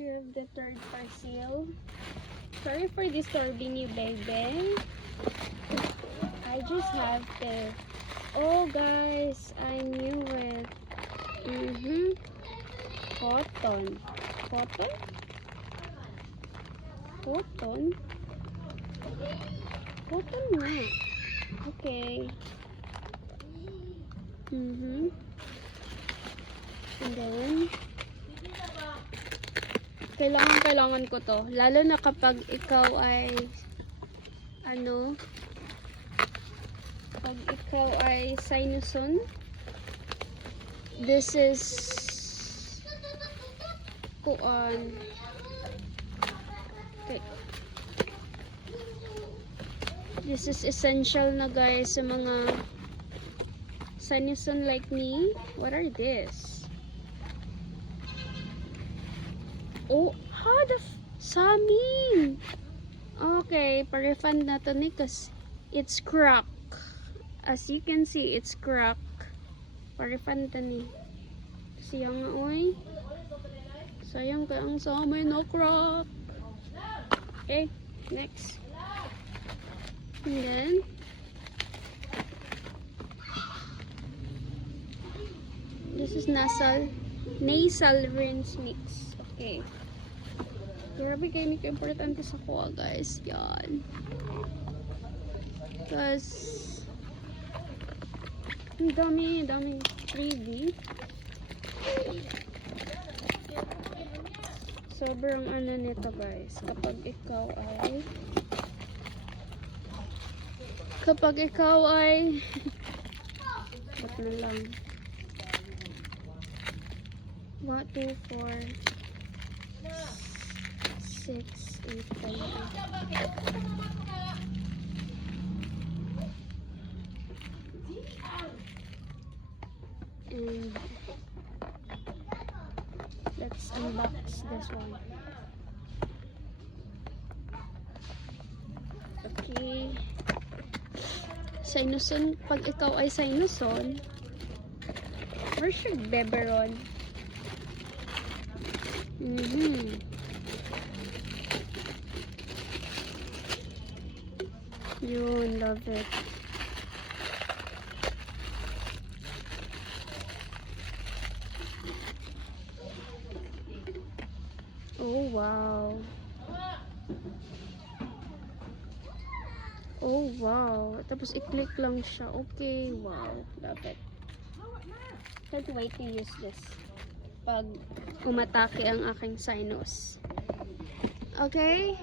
we have the third parcel. Sorry for disturbing you, baby. I just have to. Oh, guys, I knew it. Cotton. Cotton? Cotton? Cotton nga. Okay. And then, kailangan ko to. Lalo na kapag ikaw ay, pag ikaw ay sinuson. This is, kuan. Okay. This is essential na guys sa mga sinuson like me. What are this? Oh, how the samin. Okay, pa-refund na to ni kasi it's crack. As you can see, it's crack. Pa-refund na ni. Sayang nga, oy. Sayang ka ang samin na crack. Okay, next. And then, this is nasal rinse mix. Okay. Grabe kayo nito importante sa kuha, guys. Yan. Because, ang daming freebie. Sobrang nito, guys. Kapag ikaw ay ba't na lang 1, 2, 4 6, 8, 9, 10. And let's unbox this one. Okay. Sinuson, pag ikaw ay sinuson, where should beberon? Yun, love it. Oh, wow. Oh, wow. Tapos, i-click lang siya. Okay, wow. Love it. Can't wait to use this pag umatake ang aking sinus. Okay?